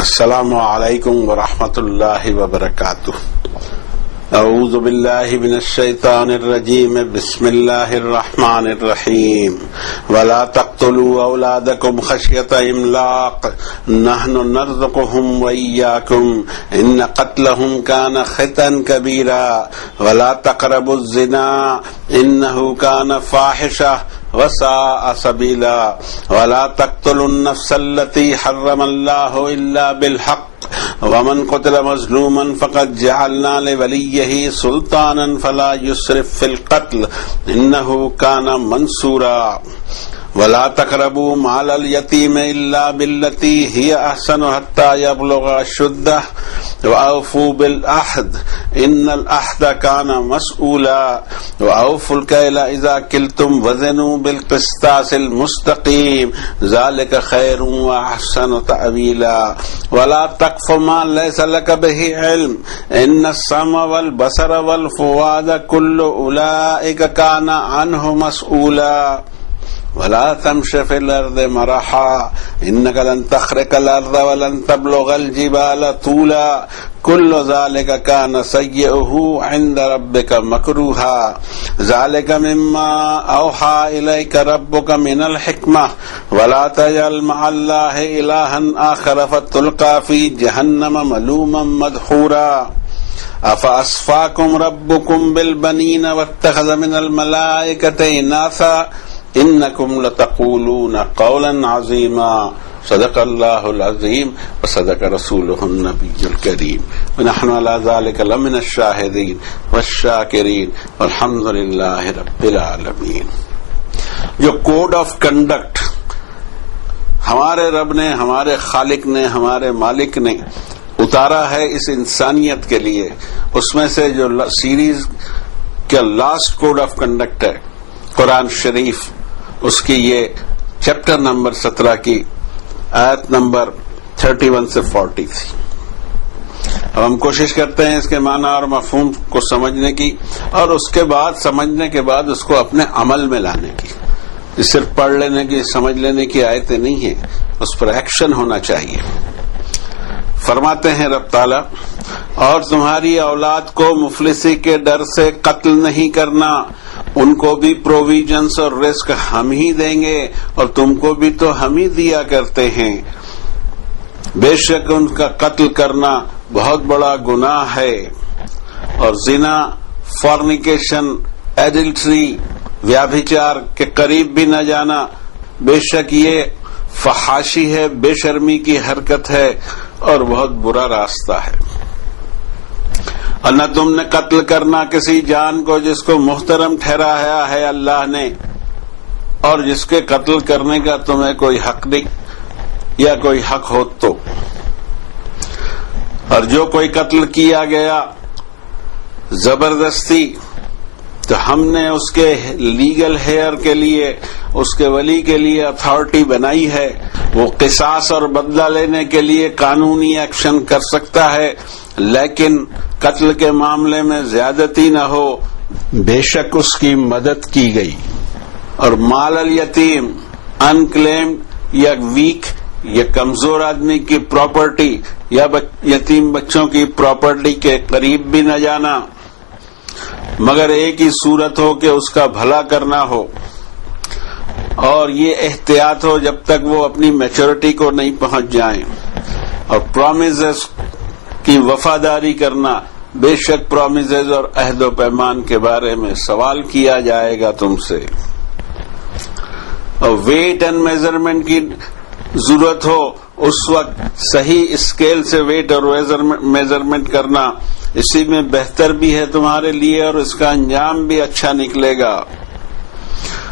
السلام علیکم ورحمۃ اللہ وبرکاتہ۔ اعوذ باللہ من الشیطان الرجیم، بسم اللہ الرحمن الرحیم۔ ولا تقتلوا اولادکم خشیۃ املاق نحن نرزقهم وإیاکم ان قتلهم کان خطأ کبیرا ولا تقربوا الزنا انه کان فاحشہ وساء سبیلا ولا تقتلوا النفس التي حرم الله الا بالحق ومن قتل مظلوما فقد جعلنا لوليه سلطانا فلا يسرف في القتل انه كان منصورا ولا تقربوا مال اليتيم الا بالتي هي احسن حتى يبلغ اشده واوفوا بالعهد ان العهد كان مسؤولا واوفوا الكيل اذا كلتم وزنوا بالقسطاس المستقيم ذلك خير واحسن تأويلا ولا تقف ما ليس لك به علم ان السمع والبصر والفؤاد كل اولئك كان عنه مسؤولا ولا تمش في الأرض مرحا إنك لن تخرق الأرض ولن تبلغ الجبال طولا كل ذلك كان سيئه عند ربك مكروها ذلك مما أوحى إليك ربك من الحكمة ولا تجعل مع الله إلها آخر فتلقى في جهنم ملوما مدحورا أفأصفاكم ربكم بالبنين واتخذ من الملائكة إناثا انکم لتقولون قولا عظیما صدق اللہ العظیم وصدق رسولہ النبی الکریم ونحن على ذلك لمن الشاہدین والشاکرین والحمد للہ رب العالمین۔ جو کوڈ آف کنڈکٹ ہمارے رب نے، ہمارے خالق نے، ہمارے مالک نے اتارا ہے اس انسانیت کے لیے، اس میں سے جو سیریز کا لاسٹ کوڈ آف کنڈکٹ ہے قرآن شریف، اس کی یہ چیپٹر نمبر 17 کی آیت نمبر 31 سے 40 تھی۔ اب ہم کوشش کرتے ہیں اس کے معنی اور مفہوم کو سمجھنے کی، اور اس کے بعد سمجھنے کے بعد اس کو اپنے عمل میں لانے کی۔ صرف پڑھ لینے کی، سمجھ لینے کی آیتیں نہیں ہیں، اس پر ایکشن ہونا چاہیے۔ فرماتے ہیں رب تعالی، اور تمہاری اولاد کو مفلسی کے ڈر سے قتل نہیں کرنا، ان کو بھی پروویژنز اور رزق ہم ہی دیں گے اور تم کو بھی تو ہم ہی دیا کرتے ہیں۔ بے شک ان کا قتل کرنا بہت بڑا گناہ ہے، اور زنا، فورنیکیشن، ایڈلٹری، ویابھچار کے قریب بھی نہ جانا، بے شک یہ فحاشی ہے، بے شرمی کی حرکت ہے اور بہت برا راستہ ہے۔ اور نہ تم نے قتل کرنا کسی جان کو جس کو محترم ٹھہرایا ہے اللہ نے، اور جس کے قتل کرنے کا تمہیں کوئی حق نہیں یا کوئی حق ہو تو۔ اور جو کوئی قتل کیا گیا زبردستی، تو ہم نے اس کے لیگل ہیئر کے لیے، اس کے ولی کے لیے اتھارٹی بنائی ہے، وہ قصاص اور بدلہ لینے کے لیے قانونی ایکشن کر سکتا ہے، لیکن قتل کے معاملے میں زیادتی نہ ہو، بے شک اس کی مدد کی گئی۔ اور مال الیتیم، انکلیمڈ یا ویک یا کمزور آدمی کی پراپرٹی یا یتیم بچوں کی پراپرٹی کے قریب بھی نہ جانا، مگر ایک ہی صورت ہو کہ اس کا بھلا کرنا ہو، اور یہ احتیاط ہو جب تک وہ اپنی میچورٹی کو نہیں پہنچ جائیں۔ اور پرومسز کی وفاداری کرنا، بے شک پرومسز اور عہد و پیمان کے بارے میں سوال کیا جائے گا تم سے۔ اور ویٹ اینڈ میجرمنٹ کی ضرورت ہو اس وقت صحیح اسکیل سے ویٹ اور میجرمنٹ کرنا، اسی میں بہتر بھی ہے تمہارے لیے اور اس کا انجام بھی اچھا نکلے گا۔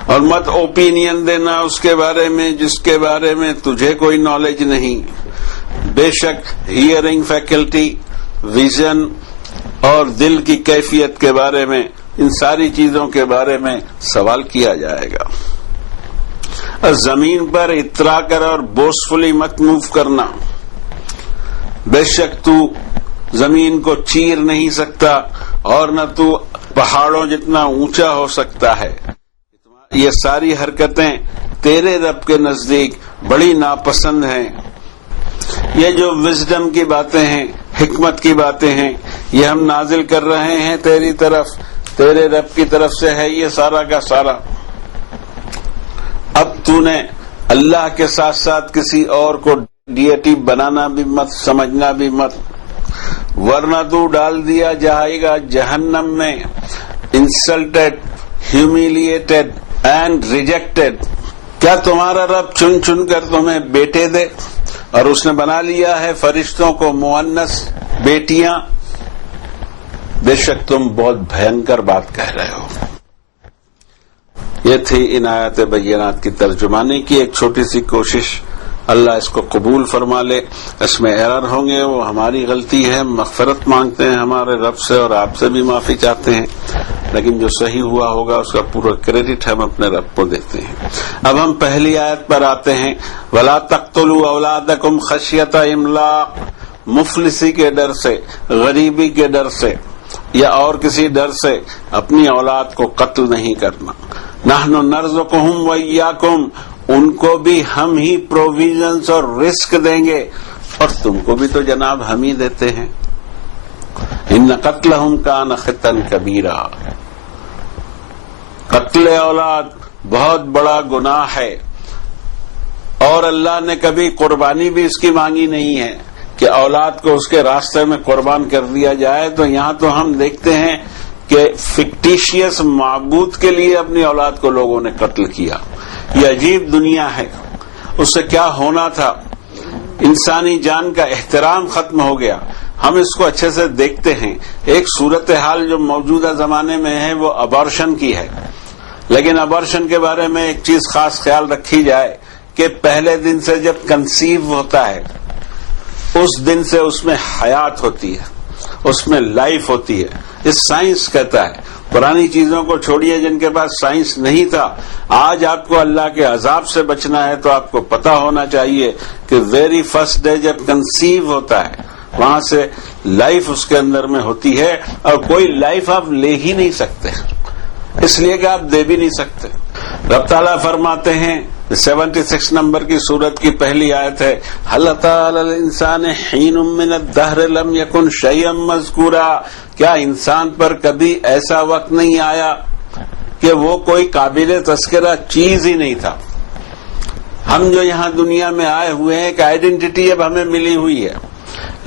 اور مت اوپینین دینا اس کے بارے میں جس کے بارے میں تجھے کوئی نالج نہیں۔ بے شک ہیئرنگ فیکلٹی، ویژن اور دل کی کیفیت کے بارے میں، ان ساری چیزوں کے بارے میں سوال کیا جائے گا۔ اور زمین پر اترا کر اور بوسفلی مت موو کرنا، بے شک تو زمین کو چیر نہیں سکتا اور نہ تو پہاڑوں جتنا اونچا ہو سکتا ہے۔ یہ ساری حرکتیں تیرے رب کے نزدیک بڑی ناپسند ہیں۔ یہ جو وزڈم کی باتیں ہیں، حکمت کی باتیں ہیں، یہ ہم نازل کر رہے ہیں تیری طرف، تیرے رب کی طرف سے ہے یہ سارا کا سارا۔ اب تو نے اللہ کے ساتھ ساتھ کسی اور کو ڈیٹی بنانا بھی مت، سمجھنا بھی مت، ورنہ تو ڈال دیا جائے گا جہنم میں، انسلٹڈ، ہیومیلیٹڈ اینڈ ریجیکٹڈ۔ کیا تمہارا رب چن چن کر تمہیں بیٹے دے، اور اس نے بنا لیا ہے فرشتوں کو مؤنث بیٹیاں؟ بے شک تم بہت بھینکر بات کہہ رہے ہو۔ یہ تھی ان آیات بینات کی ترجمانی کی ایک چھوٹی سی کوشش، اللہ اس کو قبول فرما لے۔ اس میں ایرر ہوں گے، وہ ہماری غلطی ہے، مغفرت مانگتے ہیں ہمارے رب سے، اور آپ سے بھی معافی چاہتے ہیں، لیکن جو صحیح ہوا ہوگا اس کا پورا کریڈٹ ہم اپنے رب کو دیتے ہیں۔ اب ہم پہلی آیت پر آتے ہیں، وَلَا تَقْتُلُوا أَوْلَادَكُمْ خَشْيَةَ إِمْلَاقٍ، مفلسی کے ڈر سے، غریبی کے ڈر سے، یا اور کسی ڈر سے اپنی اولاد کو قتل نہیں کرنا۔ نَحْنُ نَرْزُقُهُمْ وَإِيَّاكُمْ، ان کو بھی ہم ہی پروویژنز اور رزق دیں گے، اور تم کو بھی تو جناب ہم ہی دیتے ہیں۔ ان قتلہم کان خطا کبیرا، قتل اولاد بہت بڑا گناہ ہے، اور اللہ نے کبھی قربانی بھی اس کی مانگی نہیں ہے کہ اولاد کو اس کے راستے میں قربان کر دیا جائے۔ تو یہاں تو ہم دیکھتے ہیں کہ فکٹیشیس معبود کے لیے اپنی اولاد کو لوگوں نے قتل کیا۔ یہ عجیب دنیا ہے، اس سے کیا ہونا تھا، انسانی جان کا احترام ختم ہو گیا۔ ہم اس کو اچھے سے دیکھتے ہیں، ایک صورتحال جو موجودہ زمانے میں ہے وہ ابارشن کی ہے، لیکن ابارشن کے بارے میں ایک چیز خاص خیال رکھی جائے کہ پہلے دن سے جب کنسیو ہوتا ہے اس دن سے اس میں حیات ہوتی ہے، اس میں لائف ہوتی ہے۔ یہ سائنس کہتا ہے، پرانی چیزوں کو چھوڑیے جن کے پاس سائنس نہیں تھا۔ آج آپ کو اللہ کے عذاب سے بچنا ہے تو آپ کو پتا ہونا چاہیے کہ ویری فرسٹ ڈے جب کنسیو ہوتا ہے وہاں سے لائف اس کے اندر میں ہوتی ہے، اور کوئی لائف آپ لے ہی نہیں سکتے، اس لیے کہ آپ دے بھی نہیں سکتے۔ رب تعالیٰ فرماتے ہیں 76 نمبر کی سورت کی پہلی آیت ہے، هل أتى على الإنسان حين من الدهر لم يكن شيئا مذكورا، کیا انسان پر کبھی ایسا وقت نہیں آیا کہ وہ کوئی قابل تذکرہ چیز ہی نہیں تھا۔ ہم جو یہاں دنیا میں آئے ہوئے ہیں ایک آئیڈینٹی اب ہمیں ملی ہوئی ہے،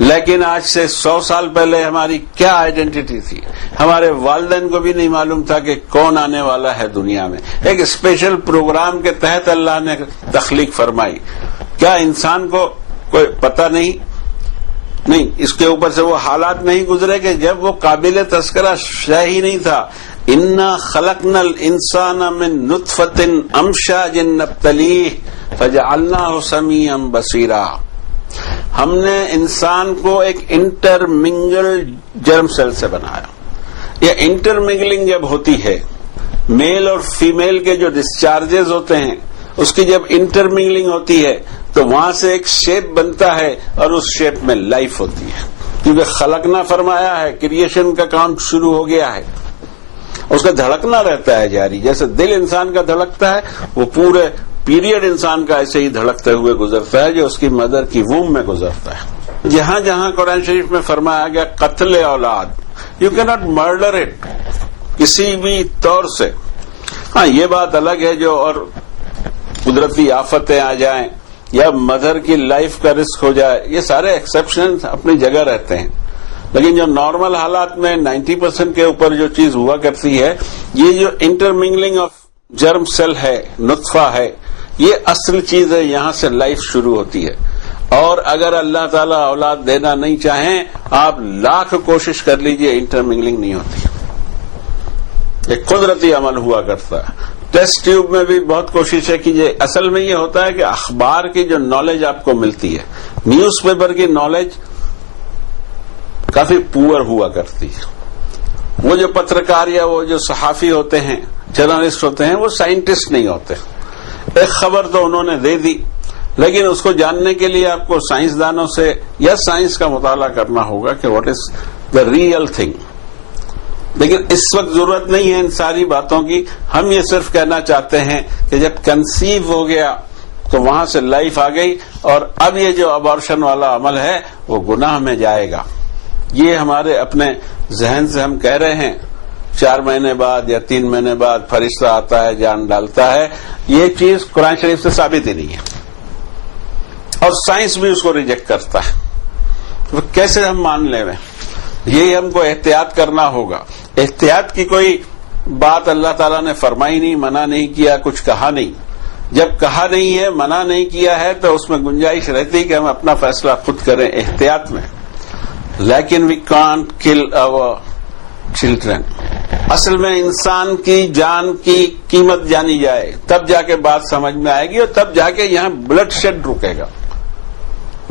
لیکن آج سے 100 سال پہلے ہماری کیا آئیڈینٹی تھی؟ ہمارے والدین کو بھی نہیں معلوم تھا کہ کون آنے والا ہے دنیا میں۔ ایک اسپیشل پروگرام کے تحت اللہ نے تخلیق فرمائی، کیا انسان کو کوئی پتہ نہیں؟ اس کے اوپر سے وہ حالات نہیں گزرے کہ جب وہ قابل تذکرہ شے ہی نہیں تھا۔ انا خلقنا الانسان من نطفۃ امشاج نبتلیہ فجعلناہ سمیعا بصیرا، ہم نے انسان کو ایک انٹرمنگل جرم سیل سے بنایا۔ یہ انٹرمنگلنگ جب ہوتی ہے، میل اور فیمیل کے جو ڈسچارجز ہوتے ہیں اس کی جب انٹرمنگلنگ ہوتی ہے تو وہاں سے ایک شیپ بنتا ہے، اور اس شیپ میں لائف ہوتی ہے، کیونکہ خلقنا فرمایا ہے، کریشن کا کام شروع ہو گیا ہے۔ اس کا دھڑکنا رہتا ہے جاری، جیسے دل انسان کا دھڑکتا ہے، وہ پورے پیریڈ انسان کا ایسے ہی دھڑکتے ہوئے گزرتا ہے جو اس کی مدر کی ووم میں گزرتا ہے۔ جہاں جہاں قرآن شریف میں فرمایا گیا قتل اولاد، یو کی ناٹ مرڈر اٹ کسی بھی طور سے۔ ہاں یہ بات الگ ہے جو اور قدرتی آفتیں آ جائیں یا مدر کی لائف کا رسک ہو جائے، یہ سارے ایکسپشن اپنی جگہ رہتے ہیں، لیکن جو نارمل حالات میں 90% کے اوپر جو چیز ہوا کرتی ہے، یہ جو انٹرمنگلنگ آف جرم سیل ہے، نطفہ ہے، یہ اصل چیز ہے، یہاں سے لائف شروع ہوتی ہے۔ اور اگر اللہ تعالیٰ اولاد دینا نہیں چاہیں، آپ لاکھ کوشش کر لیجئے، انٹرمنگلنگ نہیں ہوتی، ایک قدرتی عمل ہوا کرتا ہے۔ ٹیسٹ ٹیوب میں بھی بہت کوشش ہے کیجیے۔ اصل میں یہ ہوتا ہے کہ اخبار کی جو نالج آپ کو ملتی ہے، نیوز پیپر کی نالج کافی پور ہوا کرتی ہے۔ وہ جو پترکار یا وہ جو صحافی ہوتے ہیں، جرنلسٹ ہوتے ہیں، وہ سائنٹسٹ نہیں ہوتے۔ ایک خبر تو انہوں نے دے دی، لیکن اس کو جاننے کے لیے آپ کو سائنسدانوں سے یا سائنس کا مطالعہ کرنا ہوگا کہ what is the real thing. لیکن اس وقت ضرورت نہیں ہے ان ساری باتوں کی، ہم یہ صرف کہنا چاہتے ہیں کہ جب کنسیو ہو گیا تو وہاں سے لائف آ گئی، اور اب یہ جو ابارشن والا عمل ہے وہ گناہ میں جائے گا. یہ ہمارے اپنے ذہن سے ہم کہہ رہے ہیں. 4 مہینے بعد یا 3 مہینے بعد فرشتہ آتا ہے، جان ڈالتا ہے، یہ چیز قرآن شریف سے ثابت ہی نہیں ہے، اور سائنس بھی اس کو ریجیکٹ کرتا ہے. تو کیسے ہم مان لیں؟ یہی ہم کو احتیاط کرنا ہوگا. احتیاط کی کوئی بات اللہ تعالیٰ نے فرمائی نہیں، منع نہیں کیا، کچھ کہا نہیں. جب کہا نہیں ہے، منع نہیں کیا ہے، تو اس میں گنجائش رہتی کہ ہم اپنا فیصلہ خود کریں احتیاط میں. لیکن وی کانٹ کل آور چلڈرن. اصل میں انسان کی جان کی قیمت جانی جائے تب جا کے بات سمجھ میں آئے گی، اور تب جا کے یہاں بلڈ شیڈ رکے گا.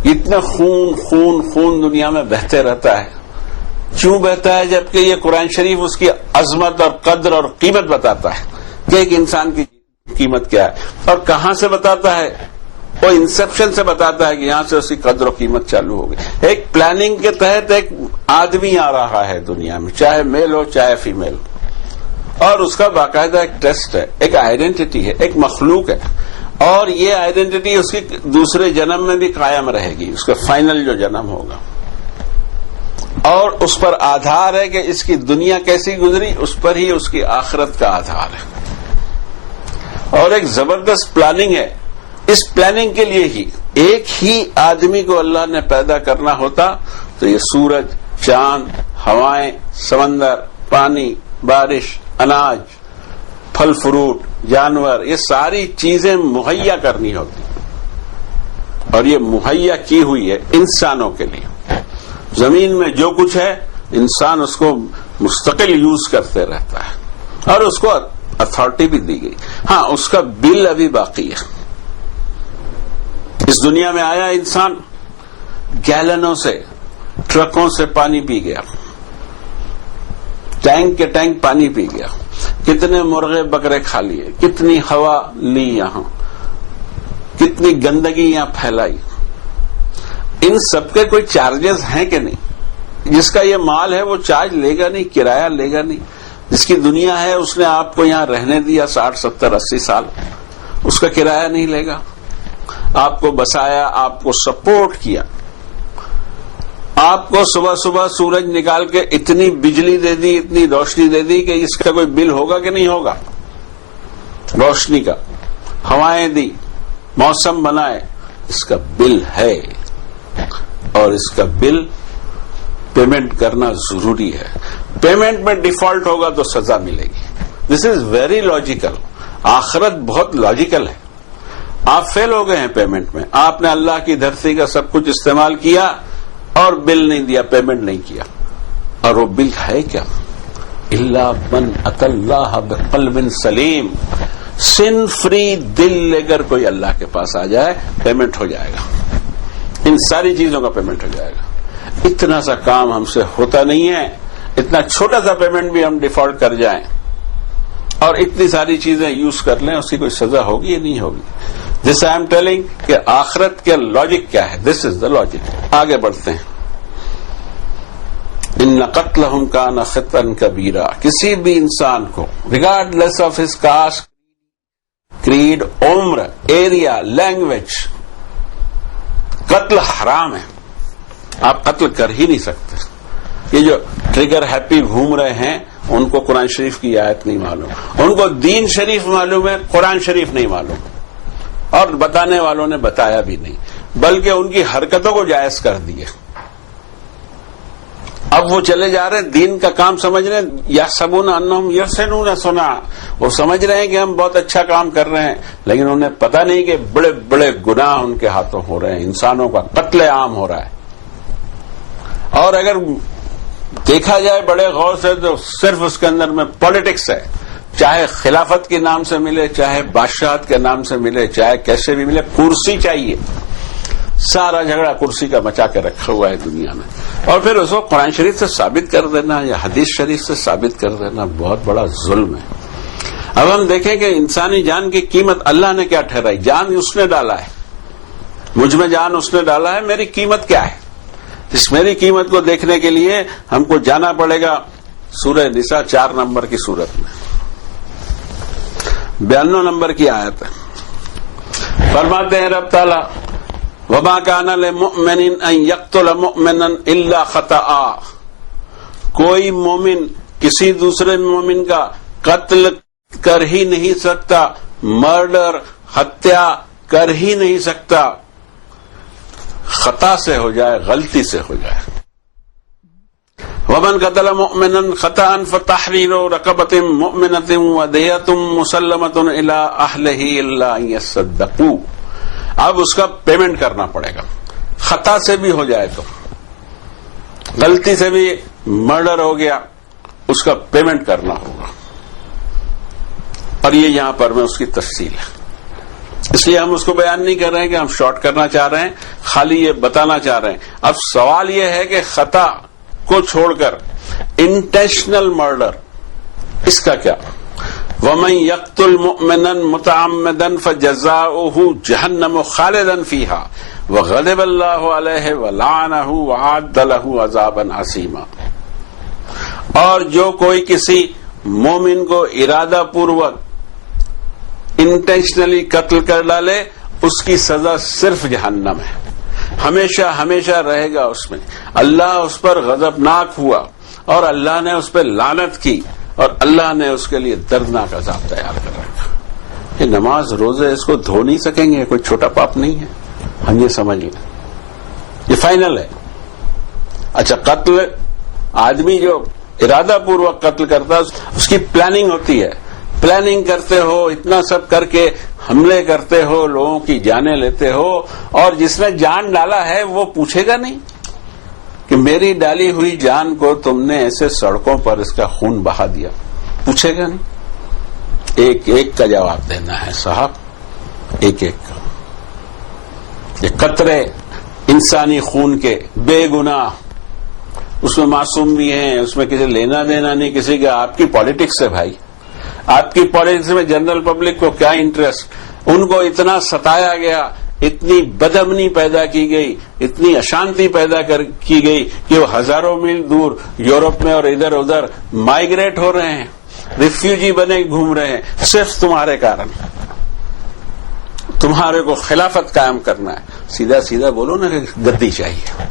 اتنا خون خون خون دنیا میں بہتے رہتا ہے. کیوں بہتا ہے؟ جبکہ یہ قرآن شریف اس کی عظمت اور قدر اور قیمت بتاتا ہے کہ ایک انسان کی قیمت کیا ہے. اور کہاں سے بتاتا ہے؟ وہ انسپشن سے بتاتا ہے کہ یہاں سے اس کی قدر و قیمت چالو ہوگی. ایک پلاننگ کے تحت ایک آدمی آ رہا ہے دنیا میں، چاہے میل ہو چاہے فیمیل، اور اس کا باقاعدہ ایک ٹیسٹ ہے، ایک آئیڈینٹی ہے، ایک مخلوق ہے، اور یہ آئیڈینٹی اس کی دوسرے جنم میں بھی قائم رہے گی، اس کا فائنل جو جنم ہوگا. اور اس پر آدھار ہے کہ اس کی دنیا کیسی گزری، اس پر ہی اس کی آخرت کا آدھار ہے. اور ایک زبردست پلاننگ ہے. اس پلاننگ کے لیے ہی ایک ہی آدمی کو اللہ نے پیدا کرنا ہوتا تو یہ سورج، چاند، ہوائیں، سمندر، پانی، بارش، اناج، پھل فروٹ، جانور، یہ ساری چیزیں مہیا کرنی ہوتی، اور یہ مہیا کی ہوئی ہے انسانوں کے لیے. زمین میں جو کچھ ہے انسان اس کو مستقل یوز کرتے رہتا ہے، اور اس کو اتھارٹی بھی دی گئی. ہاں، اس کا بل ابھی باقی ہے. اس دنیا میں آیا انسان، گیلنوں سے، ٹرکوں سے پانی پی گیا، ٹینک کے ٹینک پانی پی گیا، کتنے مرغے بکرے کھا لیے، کتنی ہوا لی، یہاں کتنی گندگی یہاں پھیلائی. ان سب کے کوئی چارجز ہیں کہ نہیں؟ جس کا یہ مال ہے وہ چارج لے گا نہیں، کرایہ لے گا نہیں. جس کی دنیا ہے اس نے آپ کو یہاں رہنے دیا 60 70 80 سال، اس کا کرایہ نہیں لے گا. آپ کو بسایا، آپ کو سپورٹ کیا، آپ کو صبح صبح سورج نکال کے اتنی بجلی دے دی، اتنی روشنی دے دی کہ اس کا کوئی بل ہوگا کہ نہیں ہوگا؟ روشنی کا. ہوائیں دی، موسم بنائے، اس کا بل ہے، اور اس کا بل پیمنٹ کرنا ضروری ہے. پیمنٹ میں ڈیفالٹ ہوگا تو سزا ملے گی. دس از ویری لاجیکل. آخرت بہت لاجیکل ہے. آپ فیل ہو گئے ہیں پیمنٹ میں، آپ نے اللہ کی دھرتی کا سب کچھ استعمال کیا اور بل نہیں دیا، پیمنٹ نہیں کیا. اور وہ بل ہے کیا؟ الا من اتى اللہ بقلب سلیم. سن فری دل لے کر کوئی اللہ کے پاس آ جائے، پیمنٹ ہو جائے گا. ان ساری چیزوں کا پیمنٹ ہو جائے گا. اتنا سا کام ہم سے ہوتا نہیں ہے. اتنا چھوٹا سا پیمنٹ بھی ہم ڈیفالٹ کر جائیں اور اتنی ساری چیزیں یوز کر لیں، اس کی کوئی سزا ہوگی یا نہیں ہوگی؟ دس آئی ایم ٹیلنگ کہ آخرت کے لاجک کیا ہے. دس از دا لاجک. آگے بڑھتے ہیں. ان قتلہم کان خطا کبیرا. کسی بھی انسان کو regardless of his caste, creed, عمر، ایریا، لینگویج، قتل حرام ہے. آپ قتل کر ہی نہیں سکتے. یہ جو ٹریگر ہیپی گھوم رہے ہیں ان کو قرآن شریف کی آیت نہیں معلوم، ان کو دین شریف معلوم ہے، قرآن شریف نہیں معلوم، اور بتانے والوں نے بتایا بھی نہیں، بلکہ ان کی حرکتوں کو جائز کر دیے. اب وہ چلے جا رہے ہیں، دین کا کام سمجھ رہے ہیں. یحسبون انہم یحسنون صنعا. وہ سمجھ رہے ہیں کہ ہم بہت اچھا کام کر رہے ہیں، لیکن انہیں پتہ نہیں کہ بڑے بڑے گناہ ان کے ہاتھوں ہو رہے ہیں. انسانوں کا قتل عام ہو رہا ہے. اور اگر دیکھا جائے بڑے غور سے تو صرف اس کے اندر میں پالیٹکس ہے. چاہے خلافت کے نام سے ملے، چاہے بادشاہت کے نام سے ملے، چاہے کیسے بھی ملے، کرسی چاہیے. سارا جھگڑا کرسی کا مچا کے رکھا ہوا ہے دنیا میں. اور پھر اس کو قرآن شریف سے ثابت کر دینا یا حدیث شریف سے ثابت کر دینا بہت بڑا ظلم ہے. اب ہم دیکھیں کہ انسانی جان کی قیمت اللہ نے کیا ٹھہرائی. جان اس نے ڈالا ہے، مجھ میں جان اس نے ڈالا ہے. میری قیمت کیا ہے؟ اس میری قیمت کو دیکھنے کے لیے ہم کو جانا پڑے گا سورہ نساء 4 نمبر کی سورت میں 92 نمبر کی آیت ہے. فرماتے ہیں رب تعالیٰ وما کان لمؤمن ان یقتل مؤمنا الا خطأ، کوئی مومن کسی دوسرے مومن کا قتل کر ہی نہیں سکتا، مرڈر ہتیا کر ہی نہیں سکتا، خطا سے ہو جائے، غلطی سے ہو جائے۔ ومن قتل مؤمنا خطأ فتحرير رقبة مؤمنة ودية مسلمة الى اهله الا ان يصدقوا، اب اس کا پیمنٹ کرنا پڑے گا، خطا سے بھی ہو جائے تو، غلطی سے بھی مرڈر ہو گیا، اس کا پیمنٹ کرنا ہوگا۔ اور یہ یہاں پر میں اس کی تفصیل ہے، اس لیے ہم اس کو بیان نہیں کر رہے ہیں کہ ہم شارٹ کرنا چاہ رہے ہیں، خالی یہ بتانا چاہ رہے ہیں۔ اب سوال یہ ہے کہ خطا کو چھوڑ کر انٹینشنل مرڈر، اس کا کیا؟ وَمَن يَقْتُلْ مُؤْمِنًا مُتَعَمِّدًا فَجَزَاؤُهُ جَهَنَّمُ خَالِدًا فِيهَا وَغَضِبَ اللَّهُ عَلَيْهِ وَلَعَنَهُ وَأَعَدَّ لَهُ عَذَابًا عَظِيمًا، اور جو کوئی کسی مومن کو ارادہ پوروک انٹینشنلی قتل کر ڈالے، اس کی سزا صرف جہنم ہے، ہمیشہ ہمیشہ رہے گا اس میں، اللہ اس پر غضبناک ہوا اور اللہ نے اس پہ لعنت کی اور اللہ نے اس کے لیے دردناک عذاب تیار کر رکھا۔ یہ نماز روزے اس کو دھو نہیں سکیں گے، کوئی چھوٹا پاپ نہیں ہے، ہم یہ سمجھ لیں، یہ فائنل ہے۔ اچھا، قتل آدمی جو ارادہ پوروک قتل کرتا ہے اس کی پلاننگ ہوتی ہے، پلاننگ کرتے ہو، اتنا سب کر کے حملے کرتے ہو، لوگوں کی جانیں لیتے ہو، اور جس نے جان ڈالا ہے وہ پوچھے گا نہیں کہ میری ڈالی ہوئی جان کو تم نے ایسے سڑکوں پر اس کا خون بہا دیا، پوچھے گا نہیں۔ ایک ایک کا جواب دینا ہے صاحب، ایک ایک کا۔ یہ قطرے انسانی خون کے بے گناہ، اس میں معصوم بھی ہیں، اس میں کسی لینا دینا نہیں کسی کا، آپ کی پالیٹکس ہے بھائی، آپ کی پالیٹکس میں جنرل پبلک کو کیا انٹرسٹ؟ ان کو اتنا ستایا گیا، اتنی بدامنی پیدا کی گئی، اتنی اشانتی پیدا کی گئی کہ وہ ہزاروں میل دور یورپ میں اور ادھر ادھر مائیگریٹ ہو رہے ہیں، ریفیوجی بنے گھوم رہے ہیں، صرف تمہارے کارن۔ تمہارے کو خلافت قائم کرنا ہے، سیدھا سیدھا بولو نا کہ گدی چاہیے،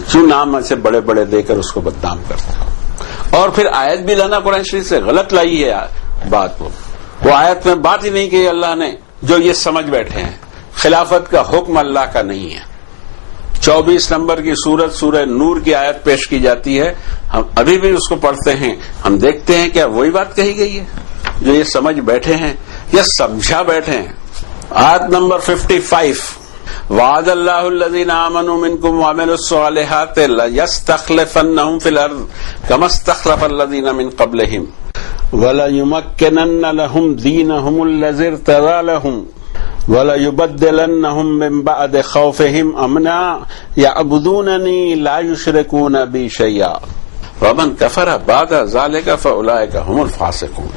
کیوں نام ایسے بڑے بڑے دے کر اس کو بدنام کرتے ہو؟ اور پھر آیت بھی لانا قرآن شریف سے، غلط لائی ہے بات، وہ آیت میں بات ہی نہیں کی اللہ نے، جو یہ سمجھ بیٹھے ہیں خلافت کا حکم اللہ کا نہیں ہے۔ 24 نمبر کی سورت سورہ نور کی آیت پیش کی جاتی ہے، ہم ابھی بھی اس کو پڑھتے ہیں، ہم دیکھتے ہیں کیا وہی بات کہی گئی ہے جو یہ سمجھ بیٹھے ہیں یا سمجھا بیٹھے ہیں۔ آیت نمبر 55، وعد اللہ الذین آمنوا منکم وعملوا الصالحات لیستخلفنہم فی الارض کما استخلف الذین من قبلہم ولیمکنن لہم دینہم الذی ارتضی لہم وَلَيُبَدِّلَنَّهُم مِّن بَعْدِ خَوْفِهِمْ أَمْنًا يَعْبُدُونَنِي لَا يُشْرِكُونَ بِي شَيْئًا وَمَن كَفَرَ بَعْدَ ذَلِكَ فَأُولَٰئِكَ هُمُ الْفَاسِقُونَ۔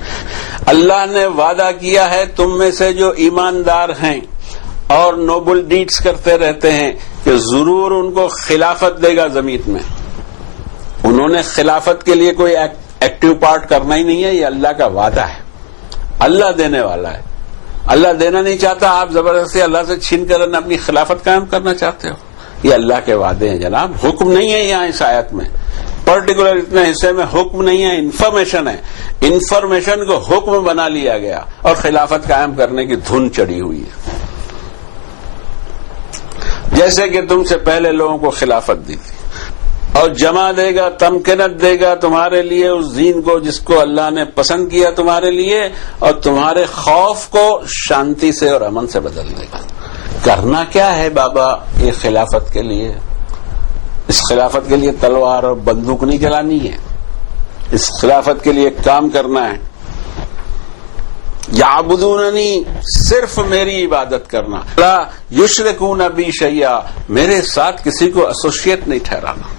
اللہ نے وعدہ کیا ہے تم میں سے جو ایماندار ہیں اور نوبل ڈیڈز کرتے رہتے ہیں کہ ضرور ان کو خلافت دے گا زمین میں۔ انہوں نے خلافت کے لیے کوئی ایکٹیو پارٹ کرنا ہی نہیں ہے، یہ اللہ کا وعدہ ہے، اللہ دینے والا ہے۔ اللہ دینا نہیں چاہتا، آپ زبردستی اللہ سے چھین کر اپنی خلافت قائم کرنا چاہتے ہو، یہ اللہ کے وعدے ہیں جناب، حکم نہیں ہے یہاں اس آیت میں، پرٹیکولر اتنے حصے میں حکم نہیں ہے، انفارمیشن ہے، انفارمیشن کو حکم بنا لیا گیا اور خلافت قائم کرنے کی دھن چڑھی ہوئی ہے، جیسے کہ تم سے پہلے لوگوں کو خلافت دی تھی، اور جمع دے گا، تمکنت دے گا تمہارے لیے اس دین کو جس کو اللہ نے پسند کیا تمہارے لیے، اور تمہارے خوف کو شانتی سے اور امن سے بدل دے گا۔ کرنا کیا ہے بابا یہ خلافت کے لیے؟ اس خلافت کے لیے تلوار اور بندوق نہیں چلانی ہے، اس خلافت کے لیے کام کرنا ہے۔ یعبدوننی، صرف میری عبادت کرنا، لا یشرکون بی شیئا، میرے ساتھ کسی کو ایسوسیٹ نہیں ٹھہرانا۔